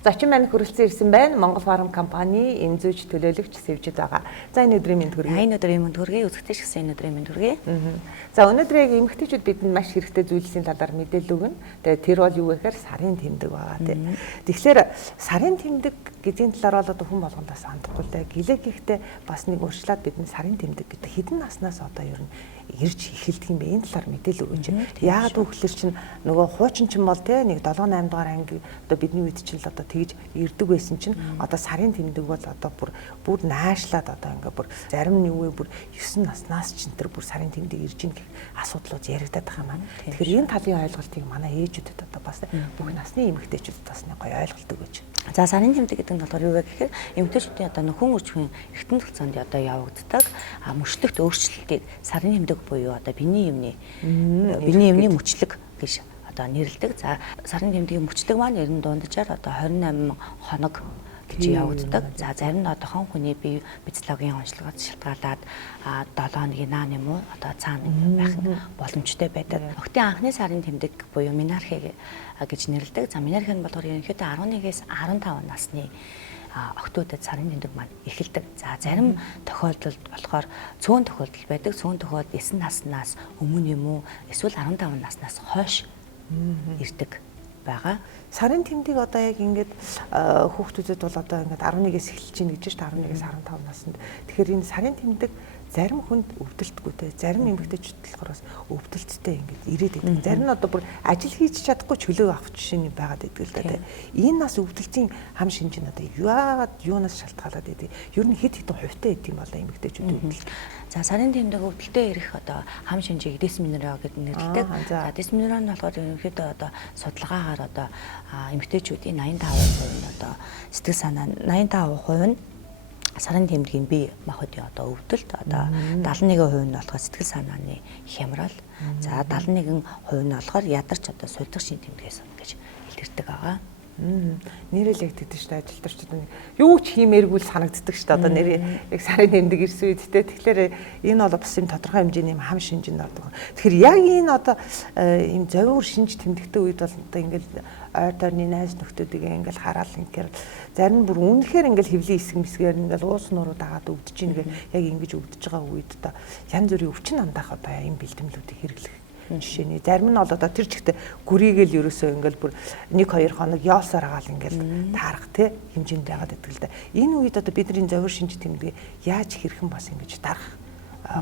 Зочин маань хүрэлцэн ирсэн байна. Монгол Фарм компани эмзүүж төлөөлөгч сэвжид байгаа. За энэ өдрийн мэнд хүргэе. Энэ өдрийн мэнд хүргэе. Үзэгч гэсэн энэ өдрийн мэнд хүргэе. За өнөөдөр яг эмэгтэйчүүд бидэнд маш хэрэгтэй зүйлсийн талаар мэдээлэл өгнө. Тэгээд тэр бол юу гэхээр сарын тэмдэг байгаа тийм. Тэгэхээр сарын тэмдэг гэдгийн талаар бол одоо хүн болгондоо сандахгүй л дээ. Гэлэг ихтэй бас нэг урьдчилаад бидний сарын тэмдэг гэдэг хэдэн наснаас одоо ер нь ирж эхэлдэг юм бэ? Энэ талаар мэдээлэл өгөөч. Яагаад гэвэл чинь нөгөө хуучин ч юм бол те нэг 7 8 дугаар анги одоо бидний үед чинь л одоо тэгж ирдэг байсан чинь одоо сарын тэмдэг бол одоо бүр наашлаад одоо ингээ бүр зарим нь юу вэ бүр 9 наснаас ч энэ төр бүр сарын тэмдэг ирж ийн гэх асуудлууд яригадаад байгаа маань. Тэгэхээр энэ талын ойлголтыг манай ээжүүдэд одоо бас бүх насны эмэгтэйчүүдэд бас нэг гоё ойлголт өгөөч. За сарын тэмдэг гэдэг нь болохоор юу вэ гэхээр эмэгтэйчүүдийн одоо нөхөн үржихийн эртэн тогтцоонд одоо явагддаг мөчлөгт өөрчлөлтийг сарын тэмдэг буюу одоо биений эмний мөчлөг гэж одоо нэрлэдэг. За сарын тэмдгийн мөчлөг маань ер нь дунджаар одоо 28 хоног гэж явагддаг. За зарим нь одоо хон хүний бие физиологийн онцлогоос шалтгаалаад 7 хоногийн наан юм уу одоо цаана байх боломжтой байдаг. Охидын анхны сарын тэмдэг буюу менархе гэж нэрлэдэг. За менархе нь болохоор ерөнхийдөө 11-ээс 15 насны охтуудад сарын тэмдэг маань эхэлдэг. За зарим тохиолдолд болохоор цөөн тохиолдол байдаг. Цөөн тохиолдолд 9 наснаас өмнө юм уу эсвэл 15 наснаас хойш ирдэг байгаа. Сарын тэмдэг одоо яг ингээд хүүхдүүдэд бол одоо ингээд 11-ээс эхэлж чинь гэж шүү дээ 11-ээс 15 наснд. Тэгэхээр энэ сарын тэмдэг зарим хүнд өвдөлтгүй те зарим эмэгтэйчүүд болохоор бас өвдөлттэй ингээд ирээд байдаг. Зарим нь одоо бүр ажил хийж чадахгүй чөлөө авах жишээ нь байгаад байдаг л да те. Энэ нас өвдөлтийн хам шинж нь одоо яагаад юунаас шалтгаалаад байдаг? Ер нь хэд хэдэн хувьтай гэдэг юм болоо эмэгтэйчүүд өвдөлт. За сарын тэмдэг өвдөлтөд ирэх одоо хам шинжийг дисминерал гэдэг нэрлэдэг. За дисминерал нь болохоор ерөнхийдөө одоо судалгаагаар одоо эмэгтэйчүүдийн 85% нь одоо сэтгэл санаа 85% нь сарын тэмдгийн бие махбодын одоо өвдөлт одоо 71% нь болохоор сэтгэл санааны хямрал. За 71% нь болохоор ядарч одоо сулдах шин тэмдгээс гэж илэрдэг байгаа. Нэрэл яг тэгдэж шүү дээ ажилтнууд юу ч хиймээргүй санагддаг шүү дээ одоо нэр яг сарын тэмдэг ирсэн үед те тэгэхээр энэ бол бас юм тодорхой хэмжээний хам шинжинд ордог. Тэгэхээр яг энэ одоо ийм зовир шинж тэмдэгтэй үед бол одоо ингээл ойр тойрны найз нөхдүүдийг ингээл хараал ингээр зарим нь бүр үнэхээр ингээл хөвлийн хэсэг мэсгээр ингээл уус нуруу дагаад өвдөж ийн гэх яг ингэж өвдөж байгаа үед одоо янз бүрийн өвчин андаах одоо ийм бэлтгэлүүдийг хэрэглэх жишээний зарим нь бол одоо тэр чигтээ гүрийгэл ерөөсөө ингээл бүр 1-2 хоног яосоор агаал ингээл таарах те хэмжээнд байгаад байдаг л да. Энэ үед одоо бидний зовир шинж тэмдэг яаж хэрхэн бас ингэж дарах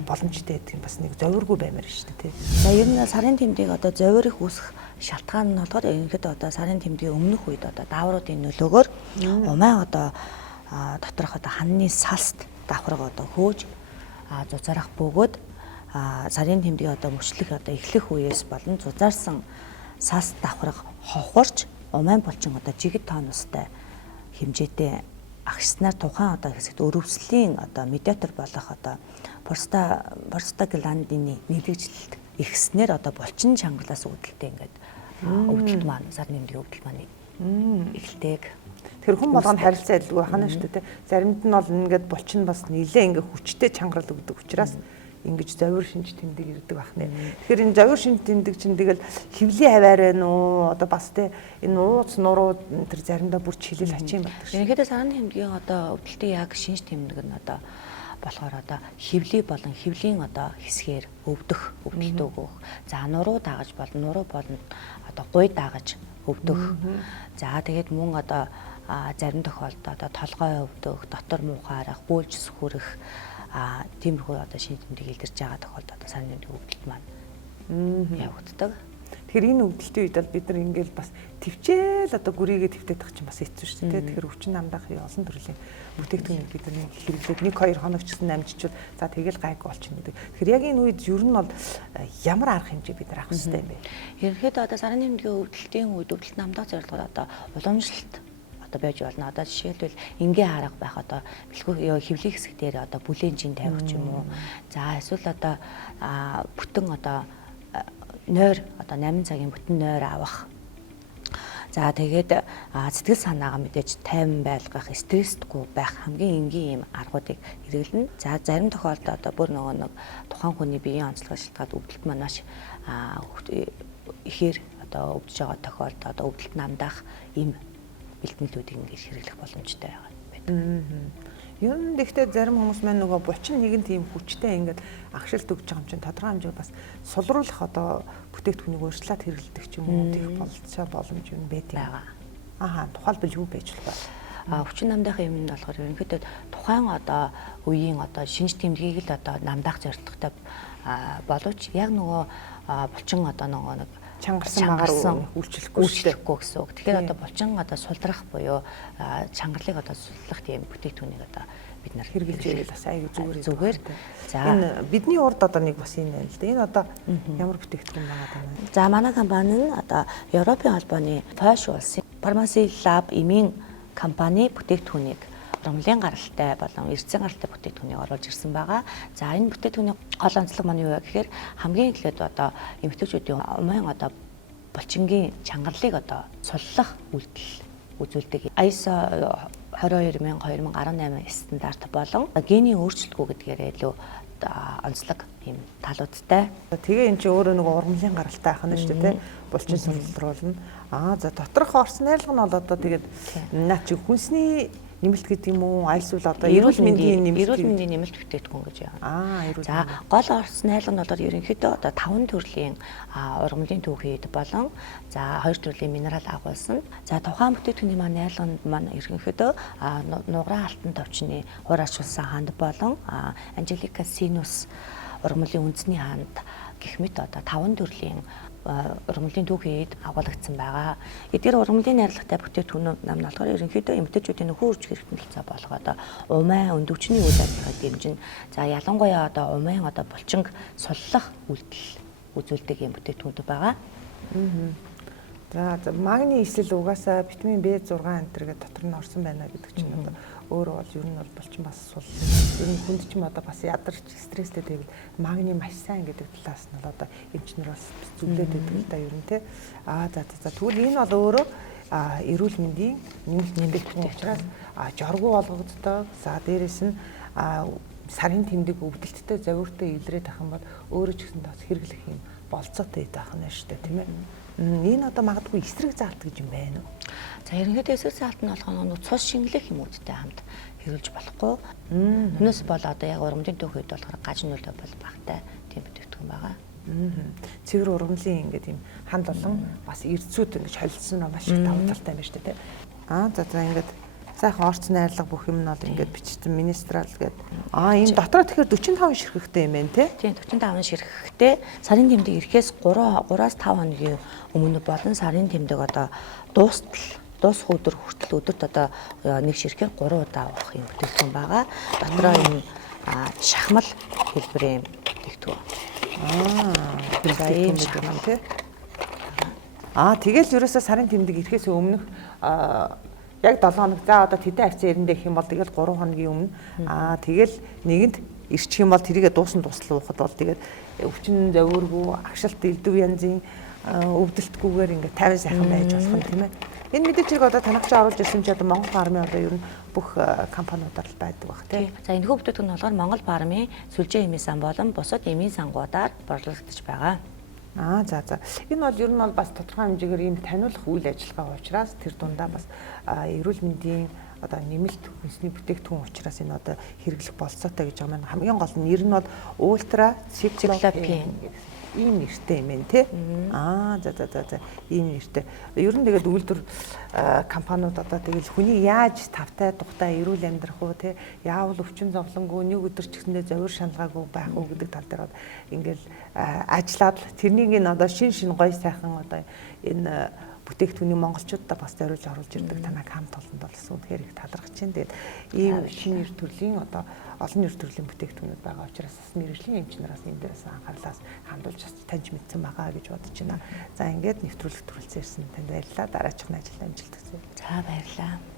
боломжтой гэдэг юм бас нэг зовиргүй баймаар шүү дээ те. За ер нь сарын тэмдэг одоо зовир их үүсэх шалтгаан нь болохоор ерөнхийдөө одоо сарын тэмдгийн өмнөх үед одоо даавруудын нөлөөгөөр умаа одоо доторх одоо ханны салст давхарга одоо хөөж зузаарах бөгөөд сарын тэмдгийн одоо мөчлөх одоо эхлэх үеэс болон зузаарсан сас давхарга ховхорч умайн булчин одоо жигд тонустай хэмжээтэй агшснаар тухайн одоо хэсэгт өрөвслийн одоо медиатор болох одоо простагландины нэлэгжилэлт ихснээр одоо булчин чангалаас үүдэлтэй ингээд өвдөлт маань сарын тэмдгийн өвдөлт маань эхэлдэг. Тэр хүн болгонд харилцаа адилгүй хана шүү дээ. Заримд нь бол ингээд булчин бас нилээ ингээд хүчтэй чангарал өгдөг учраас ингэж зовир шинж тэмдэг ирдэг бахнэ. Тэгэхээр энэ зовир шинж тэмдэг чинь тэгэл хөвлийн хаваар байна уу? Одоо бас тэ энэ ууц нуруу тэр заримдаа бүр чилэл ачийн байдаг шүү. Ерөнхийдөө сарын тэмдгийн одоо өвдөлтийн яг шинж тэмдэг нь одоо болохоор одоо хөвлий болон хөвлийн одоо хэсгээр өвдөх, өвдөлт өгөх. За нуруу даагаж болон нуруу болон одоо гуй даагаж өвдөх. За тэгээд мөн одоо зарим тохиолдолд одоо толгой өвдөх, дотор муухаарах, бөөлж сүхүрэх тиймэрхүү одоо шинж тэмдэг илэрч байгаа тохиолдолд одоо сарын тэмдгийн өвдөлт маань явагддаг. Тэгэхээр энэ өвдөлтийн үед бол бид нар ингээл бас төвчээл одоо гүрийгээ твтээд тах чинь бас хэцүү шүү дээ. Тэгэхээр өвчин намдаах олон төрлийн бүтээгдэхүүнийг бид нар хэрэглээд 1-2 хоног ч гэсэн амжичвал за тэгэл гайг болчихно гэдэг. Тэгэхээр яг энэ үед ер нь бол ямар арга хэмжээ бид нар авах хэрэгтэй юм бэ? Ерөнхийдөө одоо сарын тэмдгийн өвдөлтийн үед өвдөлт намдаах зорилгоор одоо уламжлалт одоо байж болно. Одоо жишээлбэл энгийн арга байх одоо бэлгүй хөвлийн хэсэг дээр одоо бүлээн чин тавих ч юм уу. За эсвэл одоо бүтэн одоо нойр одоо 8 цагийн бүтэн нойр авах. За тэгээд сэтгэл санаагаа мэдээж тайван байлгах, стресстгүй байх хамгийн энгийн юм аргуудыг хэрэглэнэ. За зарим тохиолдолд одоо бүр нэг тухайн хүний биеийн онцлогоос шалтгаад өвдөлт маань маш ихээр одоо өвдөж байгаа тохиолдолд одоо өвдөлт намдаах ийм бэлтгэлүүдийг ингэж хэрэглэх боломжтой байдаг. Ер нь гэхдээ зарим хүмүүс маань нөгөө булчин нэгэн тийм хүчтэй ингээд агшилт өгч байгаа юм чинь тодорхой хэмжээгээр бас сулруулах одоо бүтээгдэхүүнийг өөрчлөлт хэрэглэдэг ч юм уу тийх боломж юм байдаг. Тухайлбал юу байж болох вэ? Хүчин намдаах юм нь болохоор ерөнхийдөө тухайн одоо үеийн одоо шинж тэмдгийг л одоо намдаах зорилготой боловч яг нөгөө булчин одоо нөгөө нэг чангарсан магаар үйлчлэхгүй гэсэн үг. Тэгэхээр одоо булчин одоо сулдрах буюу чангарлыг одоо судлах тийм бүтээгдэхүүнийг одоо бид нар хэрэгжилж ирэл бас аягүй зүгээр. За энэ бидний урд одоо нэг бас энэ байна л да. Энэ одоо ямар бүтээгдэхүүн байгаа юм бэ? За манай компани нь одоо Европын холбооны Польш улсын Pharmacy Lab эмийн компани бүтээгдэхүүнийг урамлын гаралтай болон эрдсэн гаралтай бүтээгдэхүүнийг оруулж ирсэн байгаа. За энэ бүтээгдэхүүний гол онцлог маань юу вэ гэхээр хамгийн эхлээд одоо эмэгтэйчүүдийн умын одоо булчингийн чангарлыг одоо суллах үйлдэл үзүүлдэг. ISO 22018 стандарт болон генийн өөрчлөлтгүй гэдгээрээ илүү онцлог юм талуудтай. Тэгээ эн чинь өөрөө нэг урамлын гаралтай ахна шүү дээ, булчин сулруулна. За доторх орс найралга нь бол одоо тэгээд наа чи хүнсний нэмэлт гэдэг юм уу? Альсвал одоо эрүүл мэндийн нэмэлт бүтээгдэхүүн гэж байна. За гол орс найралга нь бол ерөнхийдөө одоо 5 төрлийн ургамлын түүхийд болон за 2 төрлийн минерал агуулсан. За тухайн бүтээгдэхүүний маань найралганд маань ерөнхийдөө нугаран алтан товчны хураачулсан ханд болон Angelica sinus ургамлын үндэсний ханд гэх мэт одоо 5 төрлийн ургамлын түүхийд агуулгдсан байгаа. Эдгээр ургамлын найрлагатай бүтээгдэхүүн нам нь болохоор ерөнхийдөө эмэгтэйчүүдийн нөхөн үрж хэрэгтэн төлцөө болгоод умын өндөвчний үйл ажиллагааг дэмжин. За ялангуяа одоо умын одоо булчинг суллах үйлдэл үзүүлдэг юм бүтээгдэхүүнүүд байгаа. За магний эсэл угаасаа витамин B6 энтергээ дотор нь орсон байна гэдэг чинь одоо өөрөө бол ер нь бол булчин бас сул. Ер нь хүнд ч юм одоо бас ядарч стресстэй байвал магний маш сайн гэдэг талаас нь бол одоо эмчнэр бас зөвлөд байдаг л да ер нь тий. За тэгвэл энэ бол өөрөө эрүүл мэндийн нэмэлт учраас жоргуу болгогддог. За дээрэс нь сарын тэмдэг өвдөлттэй завиуртай илрээд ах юм бол өөрөө ч гэсэн бас хэрэглэх юм болцоотой идэх нь шүү дээ тийм ээ. Энэ одоо магадгүй эсрэг заалт гэж юм байна уу? За ерөнхийдөө эсрэг заалт нь болохоор цус шингэлэх юмудтай хамт хэрэглэж болохгүй. Түүнээс бол одоо яг ургамлын түүхийд болохоор гажнуулаа бол багтай тийм бүтээгдэхүүн байгаа. Цэвэр ургамлын ингээд юм ханд болон бас эрдсүүд ингэж холилдсон нь маш их давуу талтай юм байна шүү дээ. За ингээд сайхан орц найрлага бүх юм нь бол ингээд бичсэн министрал гэдэг. Энэ дотроо тэгэхээр 45 ширхэгтэй юм байна тий? Тийм 45 ширхэгтэй. Сарын тэмдэг ирэхээс 3-5 хоногийн өмнө болон сарын тэмдэг одоо дуусах өдөр хүртэл өдөрт одоо нэг ширхэг 3 удаа авах юм бүтээгдэхүүн байгаа. Дотроо энэ шахмал хэлбэрийн бүтээгдэхүүн. Тийм шахмал тий? Тэгэл ерөөсөө сарын тэмдэг ирэхээс өмнөх яг 7 хоног за одоо тэдэн хавцаа ирэндээ гэх юм бол тэгэл 3 хоногийн өмнө тэгэл нэгэнд ирчих юм бол тэрийгэ дуусна туслахад бол тэгээд өвчин завиургүй агшилт элдв янзын өвдөлтгүйгээр ингээд 50 сайхан байж болох юм тийм ээ. Энэ мэдээчийг одоо танагч оруулж ирсэн чи одоо Монгол фармын одоо ер нь бүх компаниудаар л байдаг баг тийм. За энэхүү бүтээгдэхүүн нь болохоор Монгол фармын сүлжээ эмийн сан болон бусад эмийн сангуудаар борлуулагдаж байгаа. За. Энэ бол ер нь бол бас тодорхой хэмжээгээр ийм таниулах үйл ажиллагаа учраас тэр дундаа бас эрүүл мэндийн одоо нэмэлт хүнсний бүтээгдэхүүн учраас энэ одоо хэрэглэх болцоотой гэж байгаа маань хамгийн гол нь нэр нь бол ультра циклопин ийм нэртэй юм байна тий. За ийм нэртэй. Ер нь тэгээд үйлдвэр компаниуд одоо тэгэл хүний яаж тавтай тухтай эрүүл амьдрах уу тий, яавал өвчин зовлонгүй нэг өдөр ч гэсэндээ зовир шаналгаагүй байх уу гэдэг тал дээр ингээл ажиллаад тэрнийг н одоо шин гоё сайхан одоо энэ бүтээгдэхүүний монголчуудаа бас зориулж оруулж ирдэг танаг хамт олонд болсон үнэхээр их талархаж байна. Тэгээд ийм шинэ нэр төрлийн одоо олон нэр төрлийн бүтээгдэхүүнүүд байгаа учраас бас мэрэгжлийн эмчнараас энэ дээрээс анхаарлаас хандуулж таньж мэдсэн байгаа гэж бодож байна. За ингээд нэвтрүүлэг төрүүлсэн ирсэн танд баярлалаа. Дараачих нь ажилд амжилт хүсье. За баярлалаа.